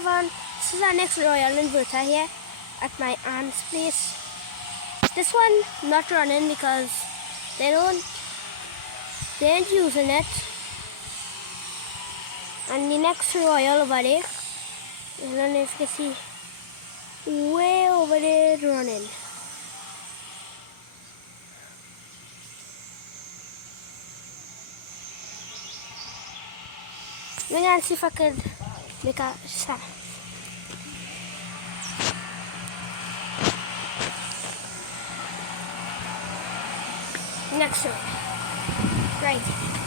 this is our next royal inverter here at my aunt's place. This one not running because they ain't using it. And the next royal over there, I don't know if you can see, way over there running. Let me see if I could make a shot. Next one. Right.